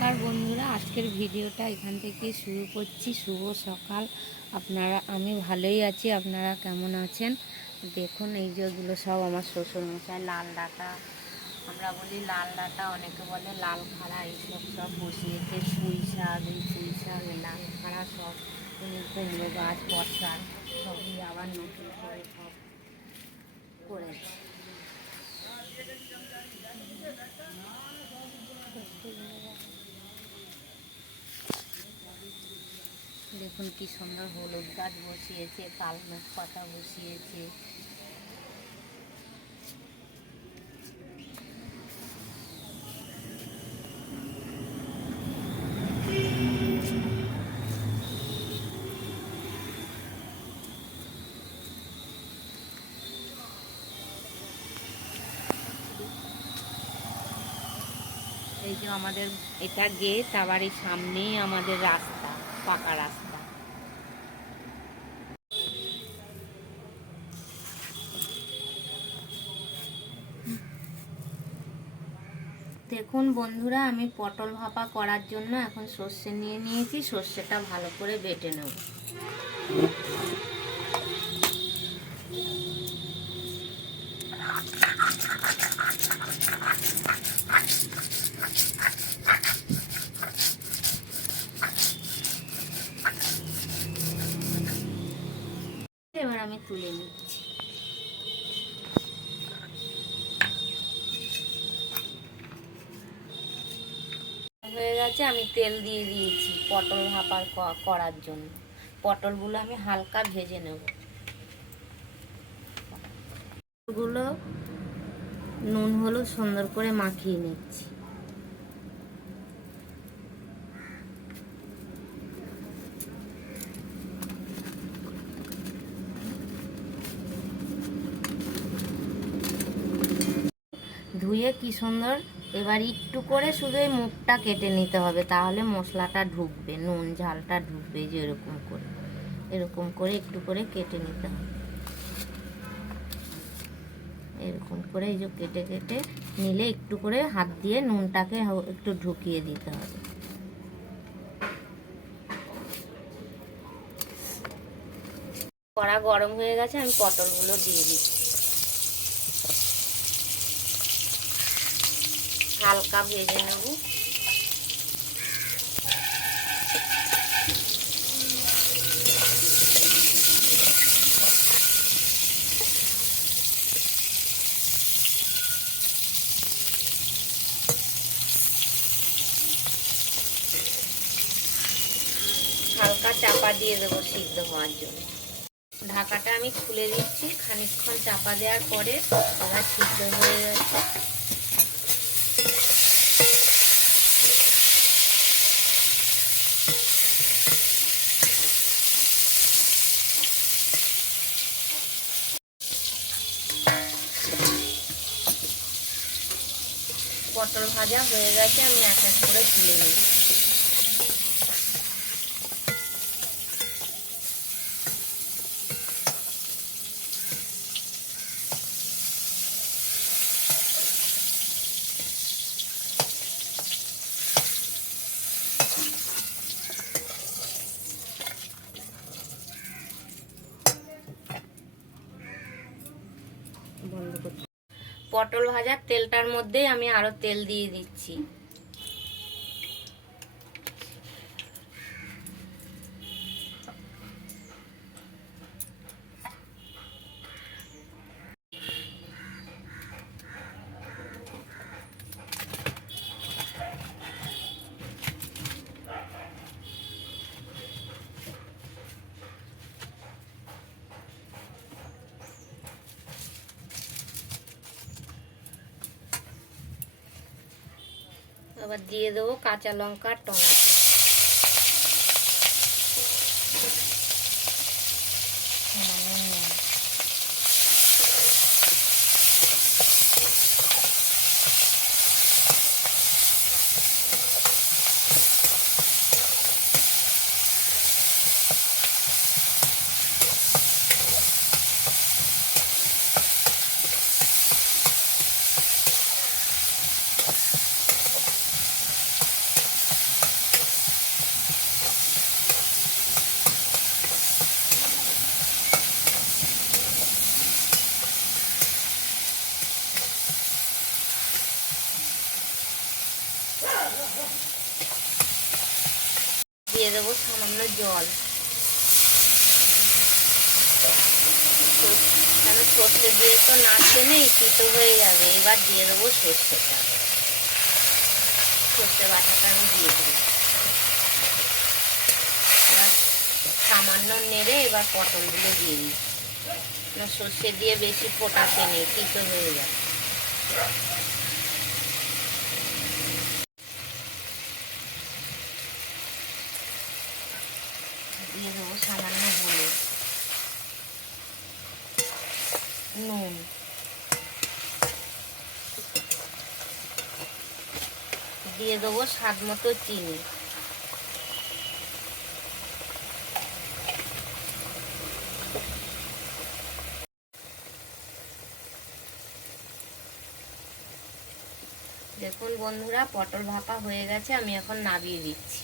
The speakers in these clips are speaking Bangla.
নমস্কার বন্ধুরা, আজকের ভিডিওটা এখান থেকে শুরু করছি। শুভ সকাল। আমি ভালোই আছি, আপনারা কেমন আছেন? দেখুন, এই যেগুলো সব আমার শ্বশুরমশাই লাল ডাঁটা, আমরা বলি লাল ডাঁটা, অনেকে বলে লাল খাড়া, এইসব সব বসিয়েছে। পুঁই শাক, এই পুঁই শাক, লাল খাড়া সব, কুমড়ো গাছ, বর্ষার সবই আবার নতুন করে সব করেছে। দেখুন কি সুন্দর হলুদ গাছ বসিয়েছে, পালং পাতা বসিয়েছে। এই যে আমাদের এটা গেট, আবার এই সামনেই আমাদের রাস্তা, পাকা রাস্তা। দেখুন বন্ধুরা, আমি পটল ভাপা করার জন্য এখন সর্ষে নিয়ে নিয়েছি। সর্ষেটা ভালো করে বেটে নেব। এবার আমি তুলে নিচ্ছি। হয়ে গেছে, আমি তেল দিয়ে দিয়েছি পটল ভাপা করার জন্য। পটলগুলো আমি হালকা ভেজে নেব। গুলো নুন হলুদ সুন্দর করে মাখিয়ে নিচ্ছি। ধুয়ে কি সুন্দর, এবার একটু করে শুধু এই মুখটা কেটে নিতে হবে, তাহলে মশলাটা ঢুকবে, নুন ঝালটা ঢুকবে। যে এরকম করে একটু করে কেটে নিতে হবে। এরকম করে এই যে কেটে কেটে নিলে একটু করে হাত দিয়ে নুনটাকে একটু ঢুকিয়ে দিতে হবে। কড়া গরম হয়ে গেছে, আমি পটলগুলো দিয়ে দিচ্ছি। হালকা ভেজে নেব। হালকা চাপা দিয়ে দেবো সিদ্ধ হওয়ার জন্য। ঢাকাটা আমি খুলে দিচ্ছি। খানিকক্ষণ চাপা দেওয়ার পরে এবার সিদ্ধ হয়ে গেছে। পটল ভাজা হয়ে গেছে, আমি এক এক করে তুলে নিচ্ছি। বন্ধ করতে। পটল ভাজার তেলটার মধ্যেই আমি আরো তেল দিয়ে দিচ্ছি। আবার দিয়ে দেবো কাঁচা লঙ্কা, টমেটো। দেবো সামান্য জল, কেন সর্ষে দিয়ে তো নাড়তে নেই, তিতো হয়ে যাবে। এবার দিয়ে দেবো সর্ষেটা, সর্ষে বাটাটা আমি দিয়ে দিলাম। এবার সামান্য নেড়ে এবার পটলগুলো দিয়ে দিই, না সর্ষে দিয়ে বেশি ফোটাতে নেই, তিতো হয়ে যাবে। দিয়ে দেবো সামান্য হলুদ, নুন, দিয়ে দেবো স্বাদ মতো চিনি। দেখুন বন্ধুরা, পটল ভাপা হয়ে গেছে, আমি এখন নামিয়ে দিচ্ছি।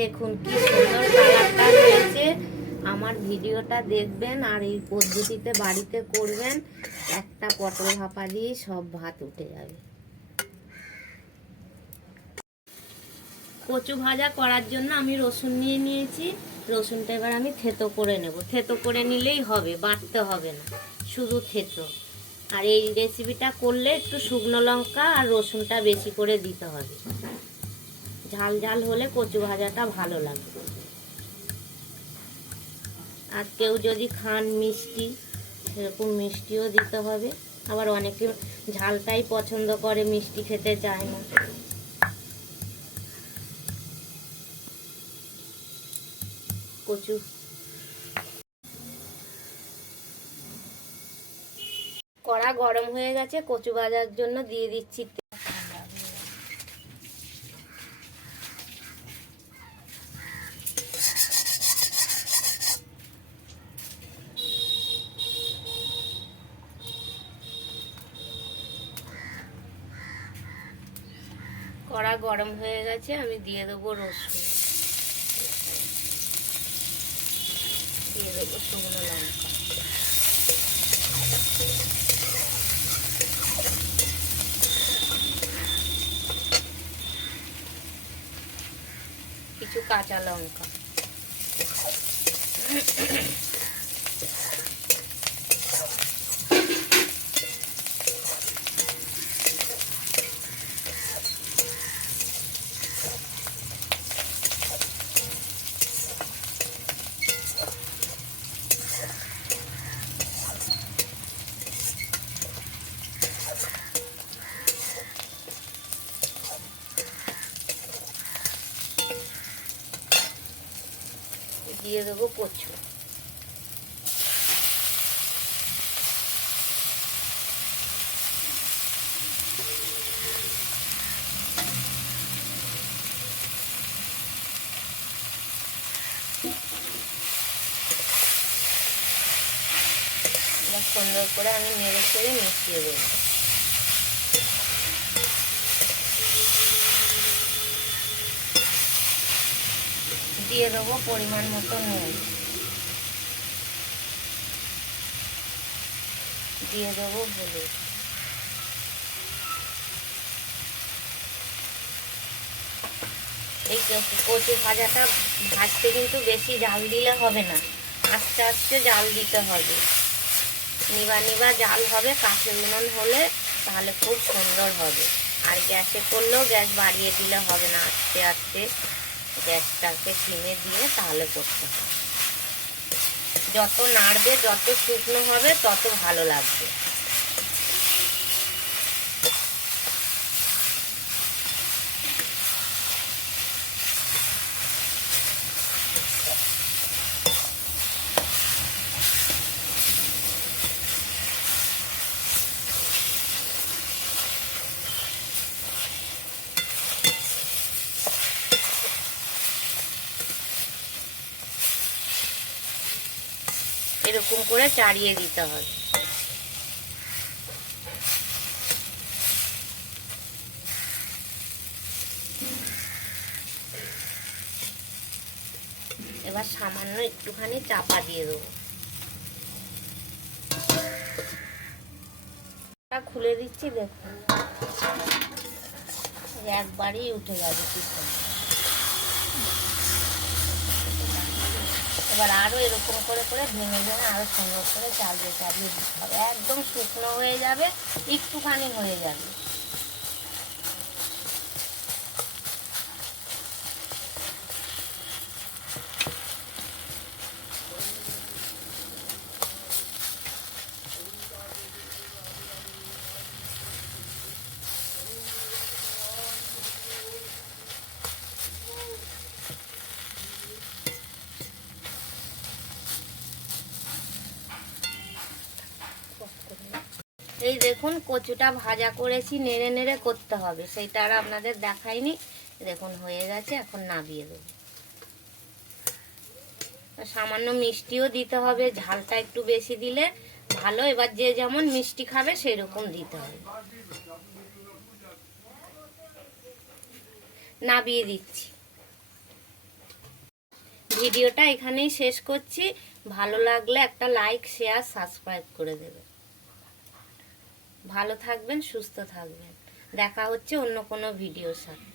দেখুন কি সুন্দর কালারটা হয়েছে। আমার ভিডিওটা দেখবেন আর এই পদ্ধতিতে বাড়িতে করবেন, একটা পটল ভাপা দিয়ে সব ভাত উঠে যাবে। কচু ভাজা করার জন্য আমি রসুন নিয়ে নিয়েছি, রসুনটা এবার আমি থেতো করে নেব। থেতো করে নিলেই হবে, বাটতে হবে না, শুধু থেতো। আর এই রেসিপিটা করলে একটু শুকনো লঙ্কা আর রসুনটা বেশি করে দিতে হবে, ঝাল ঝাল হলে কচু ভাজাটা ভালো লাগবে। আর কেউ যদি খান মিষ্টি, সেরকম মিষ্টিও দিতে হবে। আবার অনেকে ঝালটাই পছন্দ করে, মিষ্টি খেতে চায় না। কচু কড়া গরম হয়ে গেছে, কচু ভাজার জন্য দিয়ে দিচ্ছি তেল। কড়া গরম হয়ে গেছে, আমি দিয়ে দেবো রসুন, দিয়ে দেবো শুকনো লঙ্কা, কিছু কাঁচা লঙ্কা, দিয়ে দেবো কচু। সুন্দর করে আমি নেড়ে চেড়ে মিশিয়ে দেবো। দিয়ে দেবো পরিমাণ মতো নুন, দিয়ে দেবো হলুদ, এই কচু ভাজাটা ভাজতে কিন্তু বেশি জাল দিলে হবে না, আস্তে আস্তে জাল দিতে হবে, নিবা নিবা জাল হবে। কাঠের উনুন হলে তাহলে খুব সুন্দর হবে। আর গ্যাসে করলেও গ্যাস বাড়িয়ে দিলে হবে না, আস্তে আস্তে গ্যাসটাকে সিমে দিয়ে তাহলে করতে হবে। যত নাড়বে, যত শুকনো হবে, তত ভালো লাগবে। এরকম করে চাড়িয়ে দিতে হবে। এবার সামান্য একটুখানি চাপা দিয়ে দেবো। খুলে দিচ্ছি, দেখুন একবারই উঠে যাবে কি সুন্দর। এবার আরও এরকম করে করে ভেঙে ভেঙে আরও সুন্দর করে চালিয়ে চালিয়ে দিতে হবে, একদম শুকনো হয়ে যাবে, একটুখানি হয়ে যাবে। এই দেখুন কচুটা ভাজা করেছি, নেড়ে নেড়ে করতে হবে, সেইটা আর আপনাদের দেখাইনি। দেখুন হয়ে গেছে, এখন নামিয়ে দেবো। সামান্য মিষ্টিও দিতে হবে, ঝালটা একটু বেশি দিলে ভালো। এবার যে যেমন মিষ্টি খাবে সেই রকম দিতে হবে। নামিয়ে দিচ্ছি। ভিডিওটা এখানেই শেষ করছি। ভালো লাগলে একটা লাইক, শেয়ার, সাবস্ক্রাইব করে দেবেন। ভালো থাকবেন, সুস্থ থাকবেন। দেখা হচ্ছে অন্য কোনো ভিডিওর সাথে।